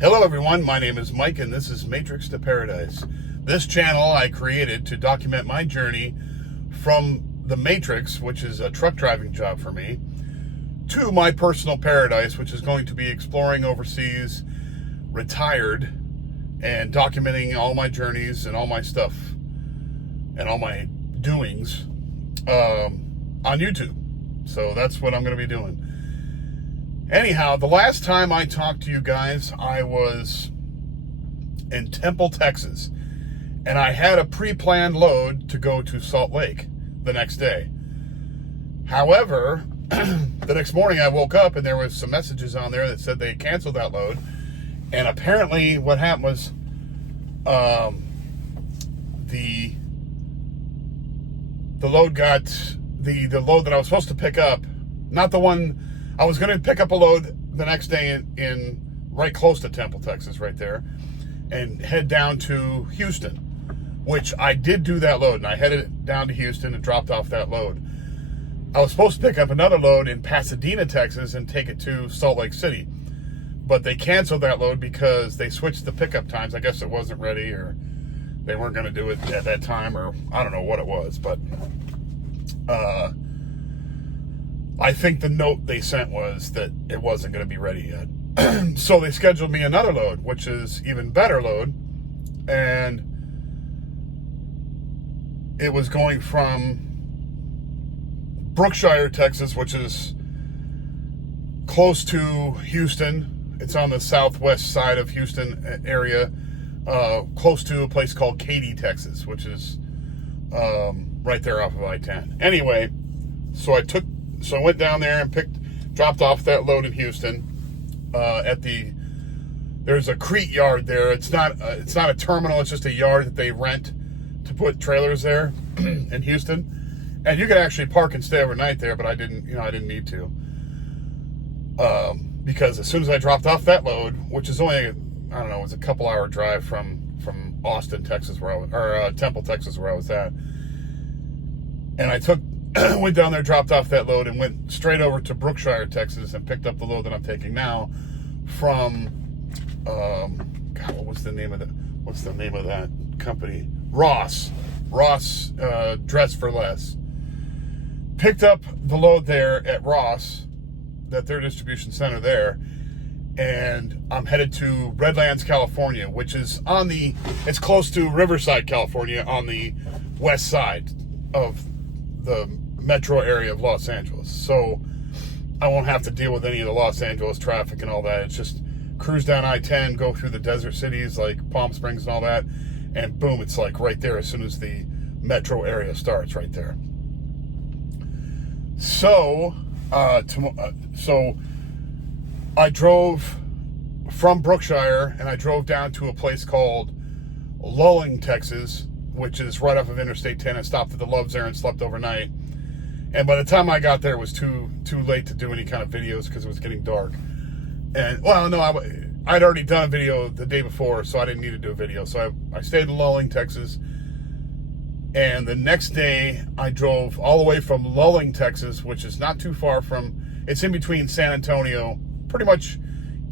Hello everyone, my name is Mike and this is Matrix to Paradise. This channel I created to document my journey from the Matrix, which is a truck driving job for me, to my personal paradise, which is going to be exploring overseas, retired, and documenting all my journeys and all my stuff and all my doings on YouTube. So that's what I'm going to be doing. Anyhow, the last time I talked to you guys, I was in Temple, Texas, and I had a pre-planned load to go to Salt Lake the next day. However, the next morning I woke up and there was some messages on there that said they canceled that load, and apparently what happened was the load got the load that I was supposed to pick up, not the one. I was going to pick up a load the next day in right close to Temple, Texas, right there, and head down to Houston, which I did do that load, and I headed down to Houston and dropped off that load. I was supposed to pick up another load in Pasadena, Texas, and take it to Salt Lake City, but they canceled that load because they switched the pickup times. I guess it wasn't ready, or they weren't going to do it at that time, or I don't know what it was, but I think the note they sent was that it wasn't going to be ready yet. So they scheduled me another load, which is even better load. And it was going from Brookshire, Texas, which is close to Houston. It's on the southwest side of Houston area, close to a place called Katy, Texas, which is right there off of I-10. Anyway, so I went down there and dropped off that load in Houston there's a Crete yard there. It's not a terminal. It's just a yard that they rent to put trailers there in Houston. And you could actually park and stay overnight there, but I didn't need to. Because as soon as I dropped off that load, which is only, it was a couple hour drive from Austin, Texas, Temple, Texas, where I was at. And I went down there, dropped off that load, and went straight over to Brookshire, Texas, and picked up the load that I'm taking now from, what's the name of that company? Ross Dress for Less. Picked up the load there at Ross, at their distribution center there, and I'm headed to Redlands, California, which is it's close to Riverside, California, on the west side of the metro area of Los Angeles. So I won't have to deal with any of the Los Angeles traffic and all that. It's just cruise down I-10, go through the desert cities like Palm Springs and all that, and boom, it's like right there as soon as the metro area starts, right there. So so I drove from Brookshire and I drove down to a place called Luling, Texas, which is right off of Interstate 10, and stopped at the Loves there and slept overnight. And by the time I got there, it was too late to do any kind of videos because it was getting dark. And, well, no, I'd already done a video the day before, so I didn't need to do a video. So I stayed in Luling, Texas. And the next day, I drove all the way from Luling, Texas, which is not too far it's in between San Antonio, pretty much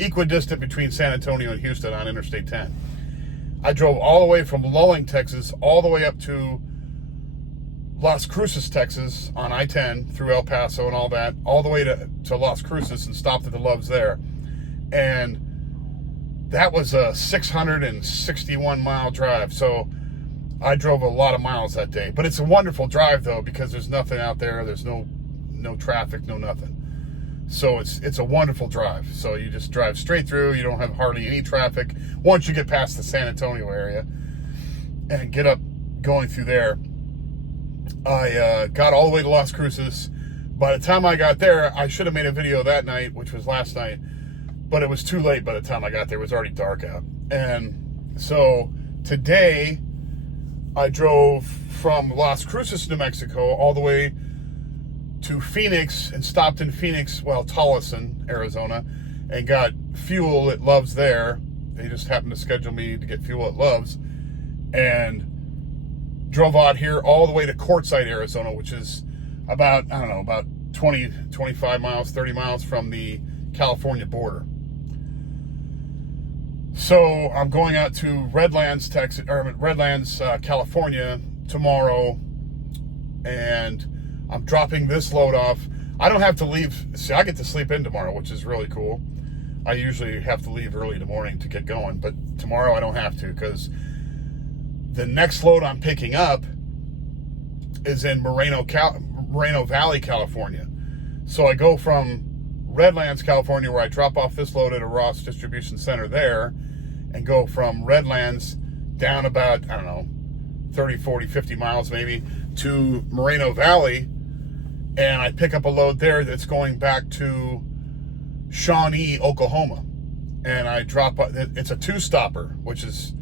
equidistant between San Antonio and Houston on Interstate 10. I drove all the way from Luling, Texas, all the way up to Las Cruces, Texas, on I-10 through El Paso and all that, all the way to Las Cruces, and stopped at the Loves there. And that was a 661-mile drive. So I drove a lot of miles that day. But it's a wonderful drive, though, because there's nothing out there. There's no traffic, no nothing. So it's a wonderful drive. So you just drive straight through. You don't have hardly any traffic once you get past the San Antonio area and get up going through there. I got all the way to Las Cruces. By the time I got there, I should have made a video that night, which was last night, but it was too late by the time I got there. It was already dark out. And so today I drove from Las Cruces, New Mexico, all the way to Phoenix and stopped in Phoenix, Tolleson, Arizona, and got fuel at Loves there. They just happened to schedule me to get fuel at Loves, and drove out here all the way to Quartzsite, Arizona, which is about 20, 25 miles, 30 miles from the California border. So I'm going out to Redlands, Texas, or Redlands, California tomorrow, and I'm dropping this load off. I don't have to leave. See, I get to sleep in tomorrow, which is really cool. I usually have to leave early in the morning to get going, but tomorrow I don't have to, because the next load I'm picking up is in Moreno Valley, California. So I go from Redlands, California, where I drop off this load at a Ross distribution center there, and go from Redlands down about, I don't know, 30, 40, 50 miles maybe, to Moreno Valley, and I pick up a load there that's going back to Shawnee, Oklahoma. And I drop, it's a two-stopper, which is,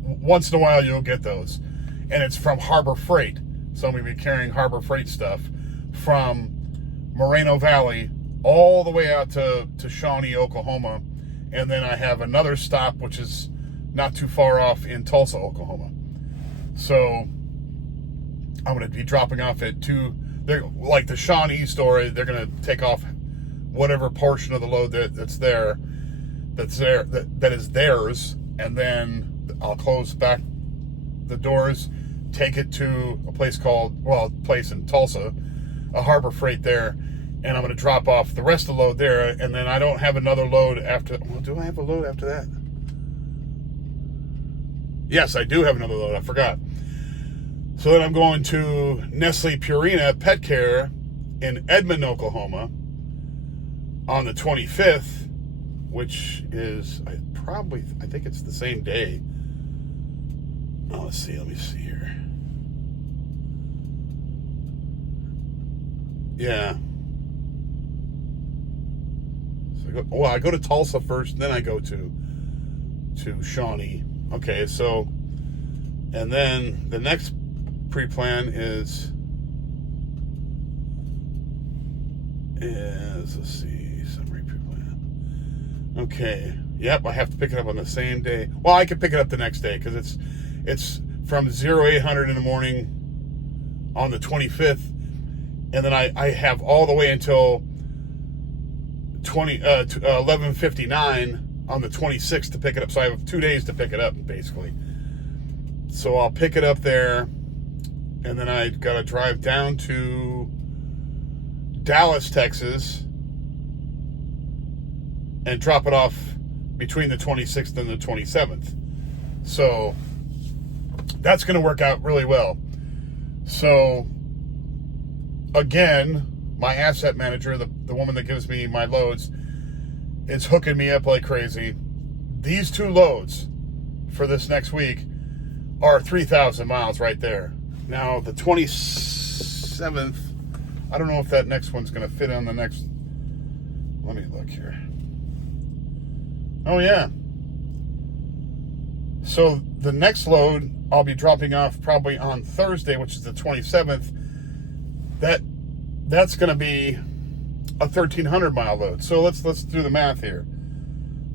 once in a while you'll get those. And it's from Harbor Freight. So I'm going to be carrying Harbor Freight stuff from Moreno Valley all the way out to Shawnee, Oklahoma. And then I have another stop, which is not too far off, in Tulsa, Oklahoma. So I'm going to be dropping off at like the Shawnee store, they're going to take off whatever portion of the load that is theirs, and then I'll close back the doors, take it to a place in Tulsa, a Harbor Freight there, and I'm going to drop off the rest of the load there, and then I don't have another load after. Well, do I have a load after that? Yes, I do have another load. I forgot. So then I'm going to Nestle Purina Pet Care in Edmond, Oklahoma on the 25th, which is I think it's the same day. Oh, let me see here. Yeah. So I go to Tulsa first, then I go to Shawnee. Okay, so, and then the next pre-plan is let's see, summary pre-plan. Okay, yep, I have to pick it up on the same day. Well, I could pick it up the next day, because it's from 0800 in the morning on the 25th, and then I have all the way until 11:59 on the 26th to pick it up. So I have 2 days to pick it up, basically. So I'll pick it up there, and then I got to drive down to Dallas, Texas, and drop it off between the 26th and the 27th. So that's going to work out really well. So again, my asset manager, the woman that gives me my loads, is hooking me up like crazy. These two loads for this next week are 3,000 miles right there. Now, the 27th, I don't know if that next one's going to fit on the next. Let me look here. Oh, yeah. So the next load I'll be dropping off probably on Thursday, which is the 27th. That's going to be a 1,300 mile load. So let's do the math here.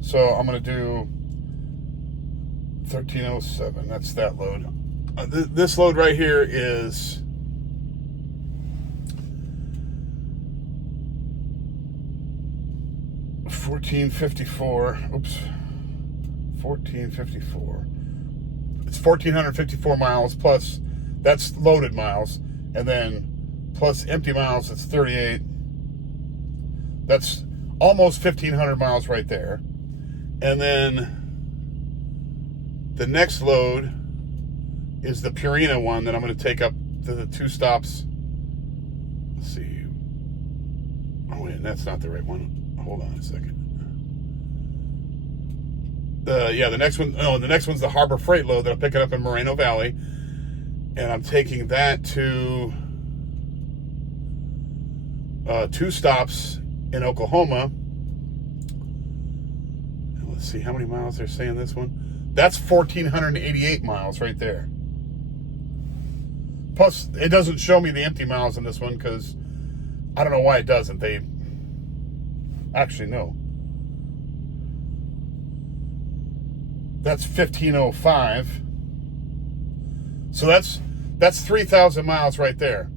So I'm going to do 1,307. That's that load. This load right here is 1,454. Oops. 1,454. It's 1,454 miles plus, that's loaded miles, and then plus empty miles, it's 38. That's almost 1,500 miles right there. And then the next load is the Purina one that I'm going to take up to the two stops. Let's see. Oh, wait, that's not the right one. Hold on a second. The next one. Oh, the next one's the Harbor Freight load that I'm picking up in Moreno Valley, and I'm taking that to two stops in Oklahoma. And let's see how many miles they're saying this one. That's 1,488 miles right there. Plus, it doesn't show me the empty miles in this one because I don't know why it doesn't. They actually no. That's 1,505. So that's 3,000 miles right there.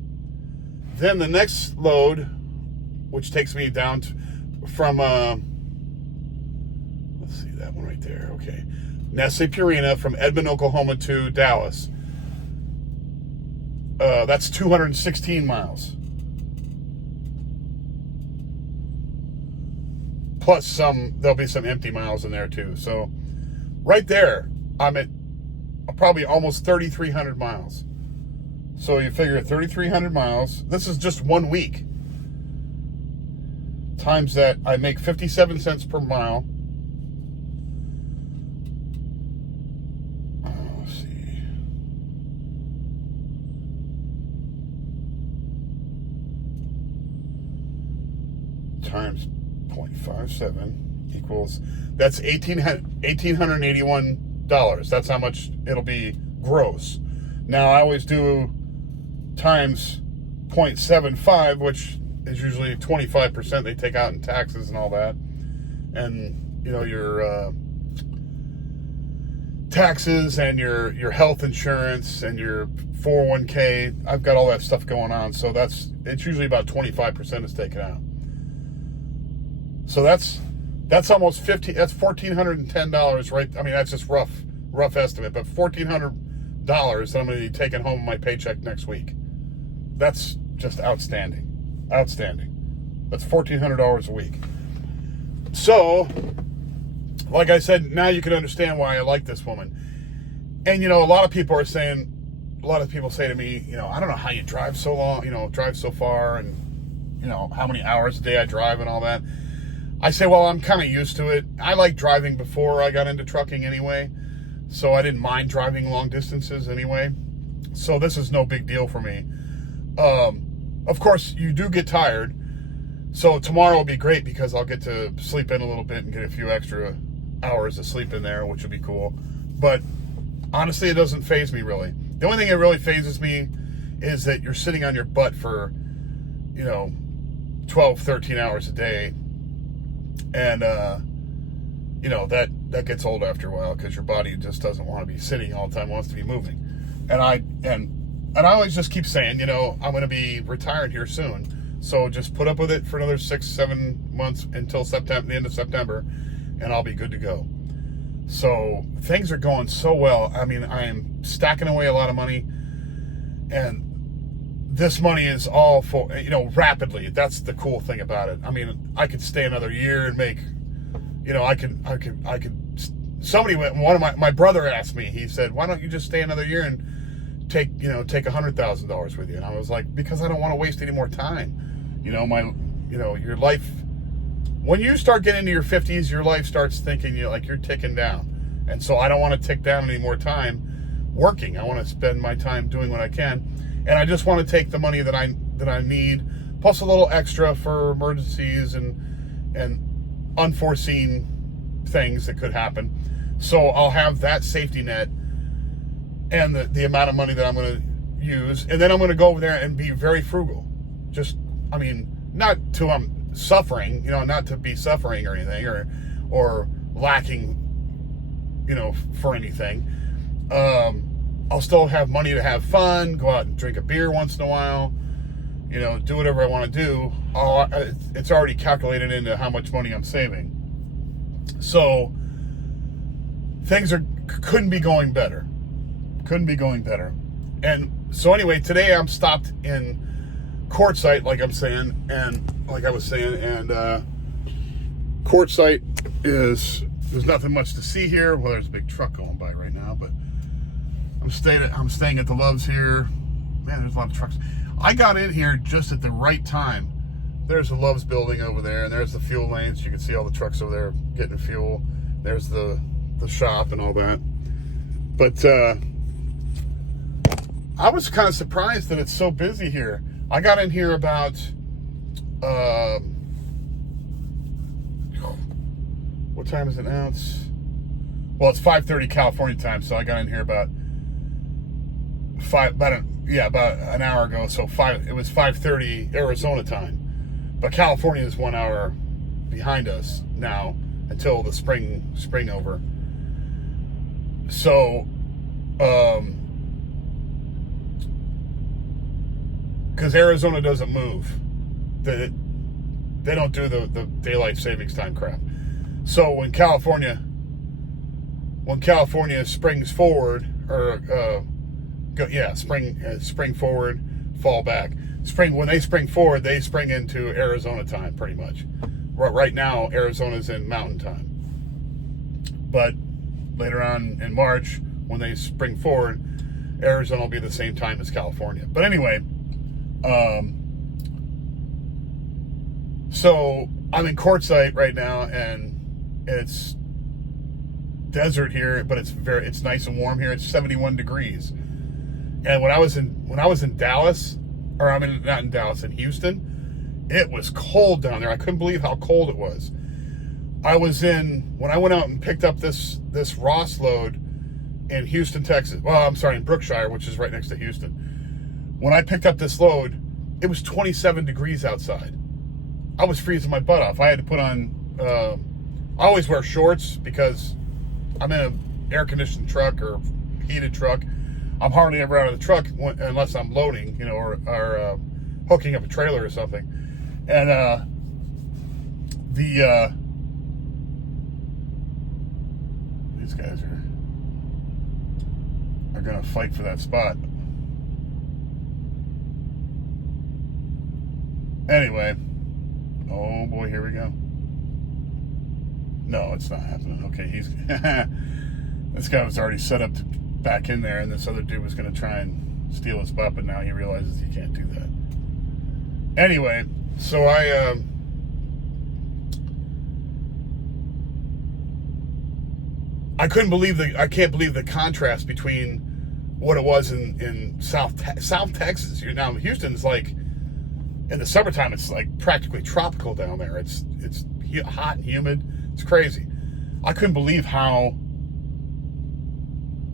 Then the next load, which takes me down from let's let's see, that one right there. Okay. Nestle Purina from Edmond, Oklahoma to Dallas. That's 216 miles. Plus there'll be some empty miles in there too. So right there, I'm at probably almost 3,300 miles. So you figure 3,300 miles. This is just 1 week. Times that, I make 57 cents per mile. Let's see. Times 0.57 equals, that's $1,881. That's how much it'll be gross. Now I always do times 0.75, which is usually 25% they take out in taxes and all that. And, you know, your taxes and your health insurance and your 401k, I've got all that stuff going on. So it's usually about 25% is taken out. So that's almost that's $1,410, right? I mean, that's just rough estimate, but $1,400 that I'm going to be taking home my paycheck next week. That's just outstanding. Outstanding. That's $1,400 a week. So, like I said, now you can understand why I like this woman. And, you know, a lot of people say to me, you know, I don't know how you drive so long, you know, drive so far, and, you know, how many hours a day I drive and all that. I say, well, I'm kind of used to it. I like driving before I got into trucking anyway, so I didn't mind driving long distances anyway. So this is no big deal for me. Of course, you do get tired. So tomorrow will be great because I'll get to sleep in a little bit and get a few extra hours of sleep in there, which would be cool. But honestly, it doesn't faze me really. The only thing that really phases me is that you're sitting on your butt for, you know, 12, 13 hours a day. And, you know, that gets old after a while because your body just doesn't want to be sitting all the time, wants to be moving. And I always just keep saying, you know, I'm going to be retired here soon. So just put up with it for another 6-7 months until September, the end of September, and I'll be good to go. So things are going so well. I mean, I am stacking away a lot of money, and this money is all for, you know, rapidly. That's the cool thing about it. I mean, I could stay another year and make, you know, I could, somebody went, my brother asked me, he said, why don't you just stay another year and take $100,000 with you? And I was like, because I don't want to waste any more time. You know, your life, when you start getting into your 50s, your life starts thinking you're ticking down. And so I don't want to tick down any more time working. I want to spend my time doing what I can. And I just want to take the money that I need, plus a little extra for emergencies and unforeseen things that could happen. So I'll have that safety net and the amount of money that I'm going to use. And then I'm going to go over there and be very frugal. Just, I mean, not till I'm suffering, you know, not to be suffering or anything or lacking, you know, for anything. I'll still have money to have fun, go out and drink a beer once in a while, you know, do whatever I want to do. It's already calculated into how much money I'm saving. So things couldn't be going better. Couldn't be going better. And so anyway, today I'm stopped in Quartzsite, like I was saying, and Quartzsite there's nothing much to see here. Well, there's a big truck going by right now, but I'm staying at the Loves here. Man, there's a lot of trucks. I got in here just at the right time. There's the Loves building over there, and there's the fuel lanes. You can see all the trucks over there getting fuel. There's the shop and all that. But I was kind of surprised that it's so busy here. I got in here about what time is it now? It's 5:30 California time, so I got in here about an hour ago. So it was 5:30 Arizona time, but California is 1 hour behind us now until the spring over. So, because Arizona doesn't move, they don't do the daylight savings time crap. So when California springs forward, or spring forward, fall back. When they spring forward, they spring into Arizona time, pretty much. Right now, Arizona's in Mountain Time. But later on in March, when they spring forward, Arizona will be the same time as California. But anyway, so I'm in Quartzsite right now, and it's desert here, but it's nice and warm here. It's 71 degrees. And when I was in Dallas, or not in Dallas, in Houston, it was cold down there. I couldn't believe how cold it was. When I went out and picked up this Ross load in Houston, Texas. Well, I'm sorry, in Brookshire, which is right next to Houston. When I picked up this load, it was 27 degrees outside. I was freezing my butt off. I had to put on, I always wear shorts because I'm in an air-conditioned truck or heated truck. I'm hardly ever out of the truck unless I'm loading, or hooking up a trailer or something. And these guys are going to fight for that spot. Anyway, oh boy, here we go. No, it's not happening. Okay, this guy was already set up to back in there, and this other dude was going to try and steal his spot, but now he realizes he can't do that. Anyway, so I can't believe the contrast between what it was in South Texas. Now Houston's like, in the summertime, it's like practically tropical down there. It's hot and humid. It's crazy. I couldn't believe how.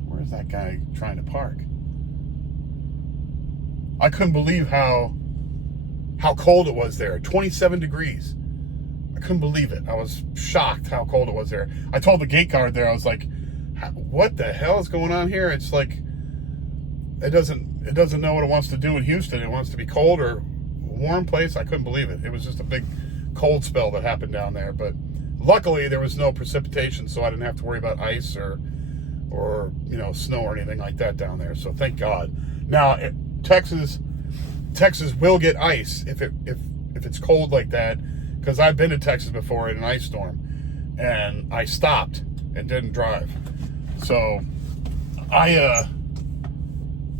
Where's that guy trying to park? I couldn't believe how cold it was there. 27 degrees. I couldn't believe it. I was shocked how cold it was there. I told the gate guard there, I was like, what the hell is going on here? It's like, it doesn't know what it wants to do in Houston. It wants to be cold or warm place. I couldn't believe it. It was just a big cold spell that happened down there. But luckily there was no precipitation, so I didn't have to worry about ice or snow or anything like that down there. So thank God. Now Texas will get ice if it's cold like that, because I've been to Texas before in an ice storm, and I stopped and didn't drive. So I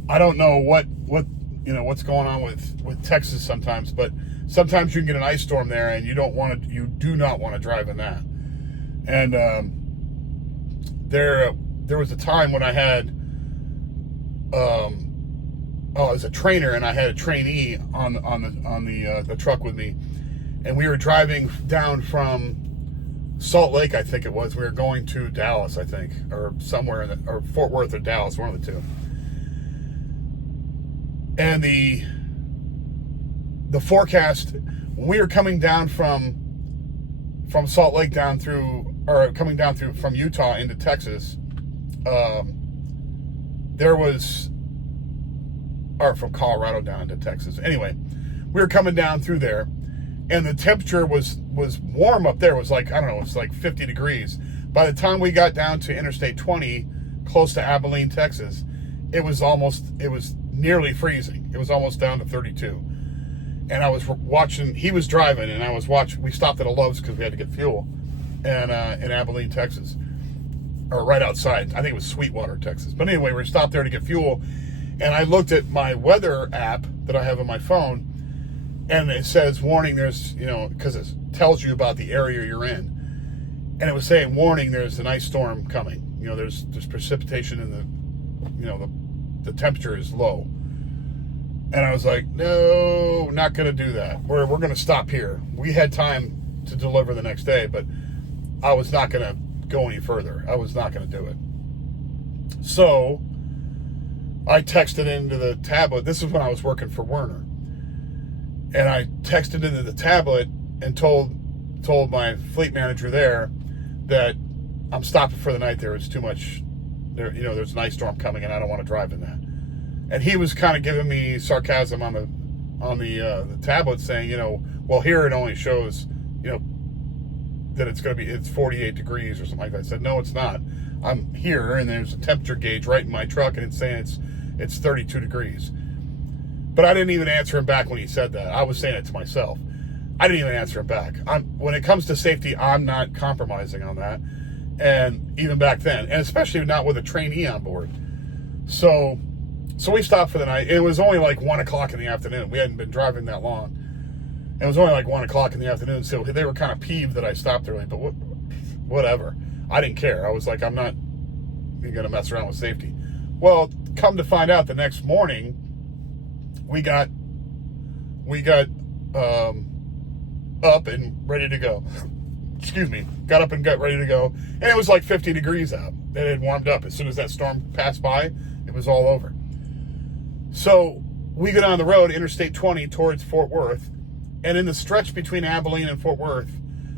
don't know what's going on with Texas sometimes, but sometimes you can get an ice storm there, and you do not want to drive in that. And there was a time when I had as a trainer, and I had a trainee on the truck with me, and we were driving down from Salt Lake, I think it was. We were going to Dallas, I think, or somewhere or Fort Worth or Dallas, one of the two. And the forecast, when we were coming down from Salt Lake coming down through from Utah into Texas, from Colorado down into Texas. Anyway, we were coming down through there, and the temperature was warm up there. It was like, I don't know, it was like 50 degrees. By the time we got down to Interstate 20, close to Abilene, Texas, it was nearly freezing. It was almost down to 32. And I was watching, he was driving, and I was watching. We stopped at a Love's because we had to get fuel, and in Abilene, Texas, or right outside. I think it was Sweetwater, Texas. But anyway, we stopped there to get fuel, and I looked at my weather app that I have on my phone, and it says warning. There's, because it tells you about the area you're in, and it was saying warning. There's an ice storm coming. There's precipitation in the temperature is low. And I was like, no, not going to do that. We're going to stop here. We had time to deliver the next day, but I was not going to go any further. I was not going to do it. So I texted into the tablet. This is when I was working for Werner. And I texted into the tablet and told my fleet manager there that I'm stopping for the night there. It's too much. There's an ice storm coming, and I don't want to drive in that. And he was kind of giving me sarcasm on the tablet, saying, well, here it only shows, that it's 48 degrees or something like that. I said, no, it's not. I'm here, and there's a temperature gauge right in my truck, and it's saying it's 32 degrees. But I didn't even answer him back when he said that. I was saying it to myself. I didn't even answer him back. When it comes to safety, I'm not compromising on that. And even back then, and especially not with a trainee on board. So we stopped for the night. It was only like 1 o'clock in the afternoon. We hadn't been driving that long. It was only like 1 o'clock in the afternoon, so they were kind of peeved that I stopped early, but whatever. I didn't care. I was like, I'm not going to mess around with safety. Well, come to find out, the next morning, we got up and ready to go. Excuse me. Got up and got ready to go, and it was like 50 degrees out. It had warmed up. As soon as that storm passed by, it was all over. So we go down the road, Interstate 20, towards Fort Worth. And in the stretch between Abilene and Fort Worth,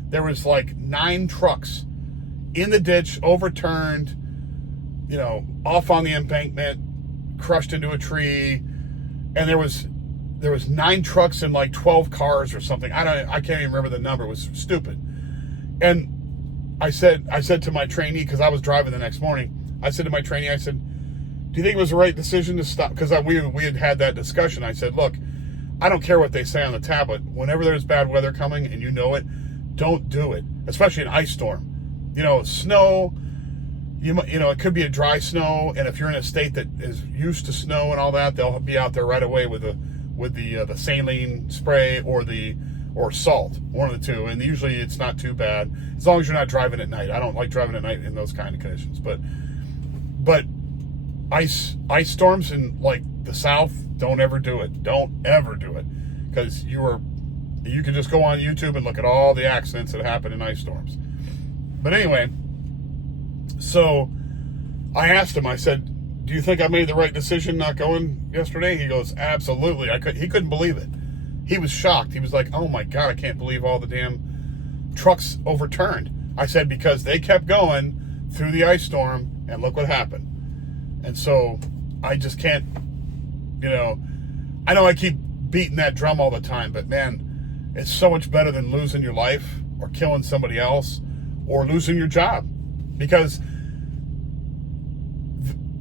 there was like 9 trucks in the ditch, overturned, off on the embankment, crushed into a tree. And there was 9 trucks and like 12 cars or something. I can't even remember the number. It was stupid. And I said to my trainee, because I was driving the next morning, I said to my trainee, I said, do you think it was the right decision to stop? Because we had that discussion. I said, look, I don't care what they say on the tablet. Whenever there's bad weather coming and you know it, don't do it, especially an ice storm. Snow, it could be a dry snow, and if you're in a state that is used to snow and all that, they'll be out there right away with the saline spray or salt, one of the two, and usually it's not too bad as long as you're not driving at night. I don't like driving at night in those kind of conditions, but ice storms in like the South, don't ever do it. Don't ever do it, because you can just go on YouTube and look at all the accidents that happen in ice storms. But anyway, so I asked him, I said, do you think I made the right decision not going yesterday? He goes, absolutely. He couldn't believe it. He was shocked. He was like, oh my God, I can't believe all the damn trucks overturned. I said, because they kept going through the ice storm, and look what happened. And so I just can't, I know I keep beating that drum all the time, but man, it's so much better than losing your life or killing somebody else or losing your job. Because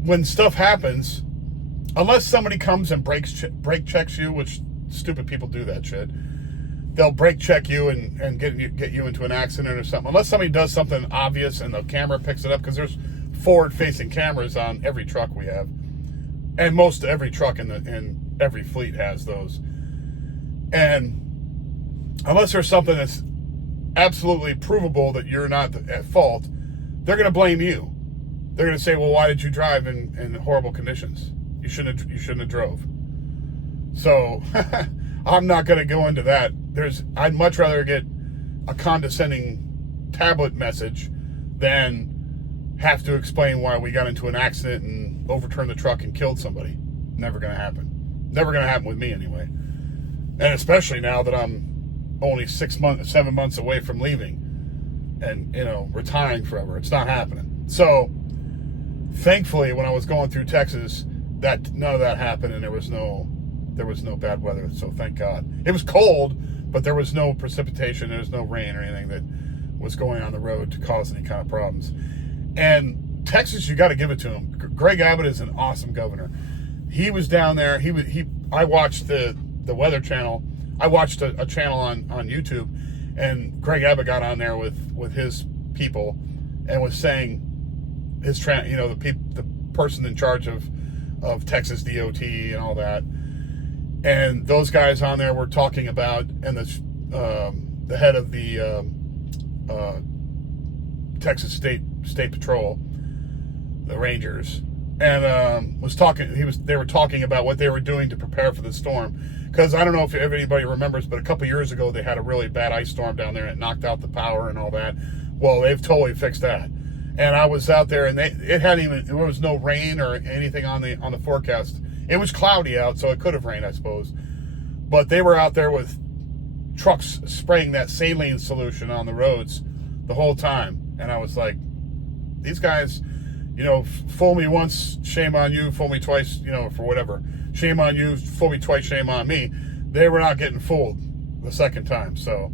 when stuff happens, unless somebody comes and brake checks you, which stupid people do that shit, they'll brake check you and get you into an accident or something. Unless somebody does something obvious and the camera picks it up, because there's forward-facing cameras on every truck we have, and most every truck in every fleet has those. And unless there's something that's absolutely provable that you're not at fault, they're going to blame you. They're going to say, well, why did you drive in horrible conditions? You shouldn't have drove. So I'm not going to go into that. I'd much rather get a condescending tablet message than have to explain why we got into an accident and overturned the truck and killed somebody. Never going to happen. Never going to happen with me anyway. And especially now that I'm only 7 months away from leaving and, retiring forever. It's not happening. So thankfully, when I was going through Texas, none of that happened, and there was no bad weather. So thank God. It was cold, but there was no precipitation. There was no rain or anything that was going on the road to cause any kind of problems. And Texas, you got to give it to him. Greg Abbott is an awesome governor. He was down there. I watched the Weather Channel. I watched a channel on YouTube, and Greg Abbott got on there with his people and was saying the person in charge of Texas DOT and all that. And those guys on there were talking about, and the head of the Texas State Patrol, the Rangers, and they were talking about what they were doing to prepare for the storm. Because I don't know if anybody remembers, but a couple years ago they had a really bad ice storm down there and it knocked out the power and all that. Well, they've totally fixed that. And I was out there, and there was no rain or anything on the forecast. It was cloudy out, so it could have rained, I suppose. But they were out there with trucks spraying that saline solution on the roads the whole time. And I was like, these guys, fool me once, shame on you, fool me twice, for whatever. Shame on you, fool me twice, shame on me. They were not getting fooled the second time, so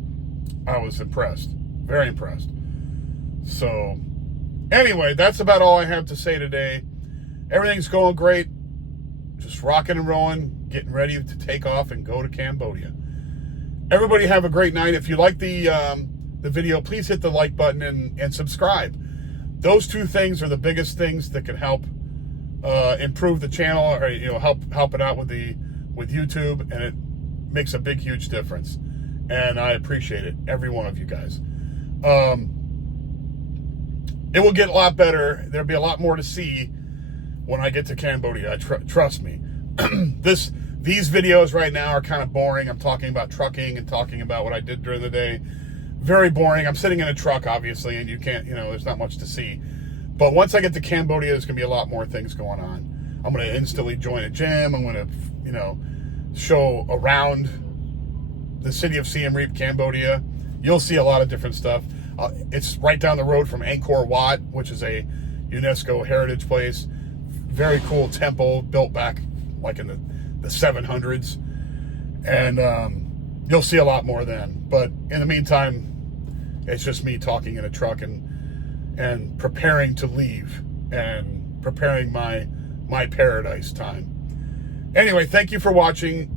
I was impressed. Very impressed. So, anyway, that's about all I have to say today. Everything's going great. Just rocking and rolling, getting ready to take off and go to Cambodia. Everybody have a great night. If you like the video, please hit the like button and subscribe. Those two things are the biggest things that can help improve the channel, or help it out with YouTube, and it makes a big, huge difference. And I appreciate it, every one of you guys. It will get a lot better. There'll be a lot more to see when I get to Cambodia. Trust me. These videos right now are kind of boring. I'm talking about trucking and talking about what I did during the day. Very boring. I'm sitting in a truck, obviously, and you can't, there's not much to see. But once I get to Cambodia, there's going to be a lot more things going on. I'm going to instantly join a gym. I'm going to, show around the city of Siem Reap, Cambodia. You'll see a lot of different stuff. It's right down the road from Angkor Wat, which is a UNESCO heritage place. Very cool temple built back like in the 700s. And you'll see a lot more then. But in the meantime, it's just me talking in a truck and preparing to leave and preparing my paradise time. Anyway, thank you for watching.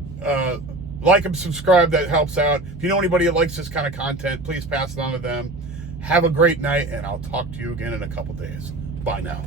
Like and subscribe, that helps out. If you know anybody that likes this kind of content, please pass it on to them. Have a great night, and I'll talk to you again in a couple days. Bye now.